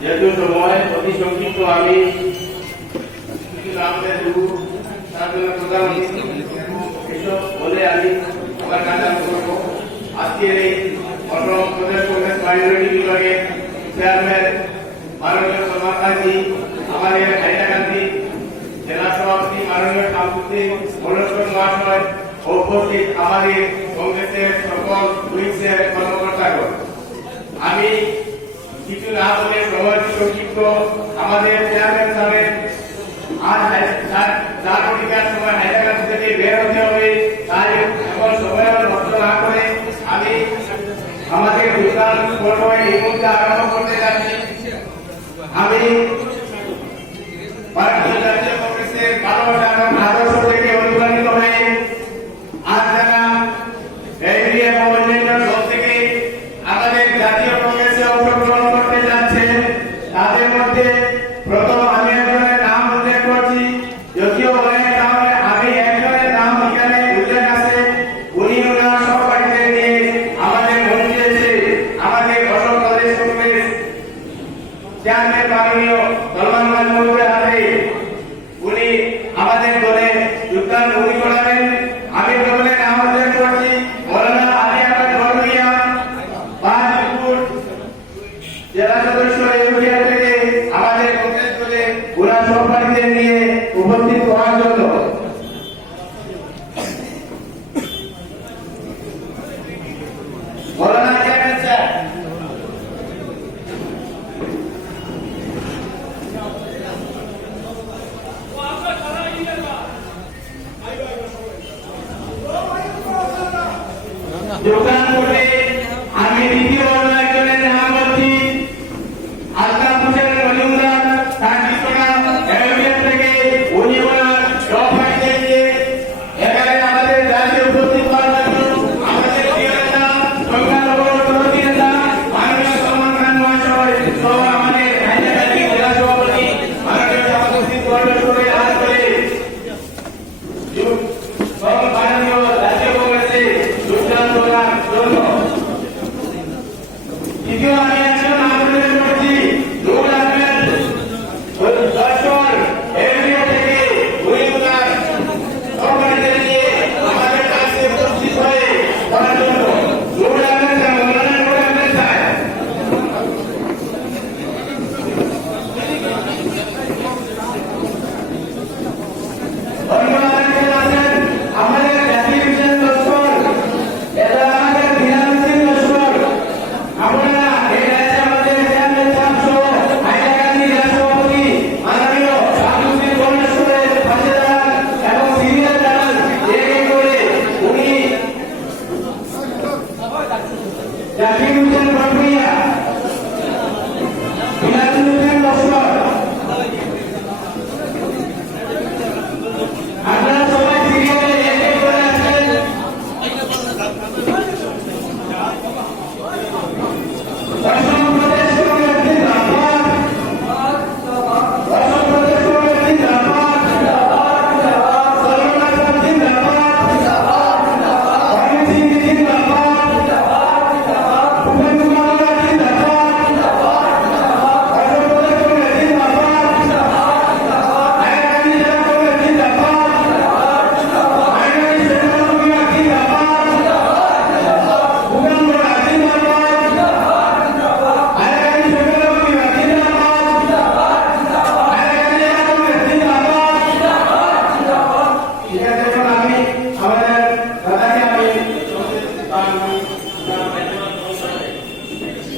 যেহেতু সময় অতি সংক্ষিপ্ত, আমি আমাদের গুরু তার জন্য প্রধান এসব বলে আমি আমার কাজ করবো। আজকের এই অন্ধ্রপ্রদেশ কংগ্রেস মাইনরিটি বিভাগের চেয়ারম্যান মাননীয় সলমান কাজী, আমাদের হাইলাকান্দি জেলা সভাপতি মাননীয় শামসুদ্দিন মনোরঞ্জন মহাশয়, উপস্থিত আমাদের কংগ্রেসের সকল উইংসের কর্মকর্তাগণ, আমি কিছু না বলে সময় সংক্ষিপ্ত আমাদের চেয়ারম্যান সাহেব আজ 4:00টার সময় হাইলাকান্দি থেকে বের হতে হবে, তাই এখন সময় নষ্ট না করে আমি আমাদের বিশাল পর্ব এই মুহূর্তে আরম্ভ করতে যাচ্ছি। আমি ভারতীয় জাতীয় কংগ্রেসের ভালোবাসা এবং আদর্শ থেকে অনুপ্রাণিত হয়ে আজ যারা এনডি এবং অন্যান্য দল থেকে আমাদের জাতীয় কংগ্রেসে অংশগ্রহণ করতে যাচ্ছে, তাদের মধ্যে প্রথম আমি একজনের নাম উল্লেখ করছি। যদিও বলেন তাহলে আমি একজনের নাম এখানে উল্লেখ আছে, উনি ওনার সহপাঠীদের নিয়ে আমাদের মঞ্চে এসে আমাদের অসম প্রদেশ কংগ্রেস চেয়ারম্যান মাননীয় সলমান মহোদয়ের হাতে উনি আমাদের দলে যোগদান উনি করাবেন। আমি দলের নাম উল্লেখ করছি মৌলানা আলী আহমেদ বড়ভূইয়া, বাহাদুরপুর জেলা সদস্য ইউপিয়া থেকে আমাদের কংগ্রেস দলে ওনার সহপাঠীদের নিয়ে উপস্থিত হওয়ার জন্য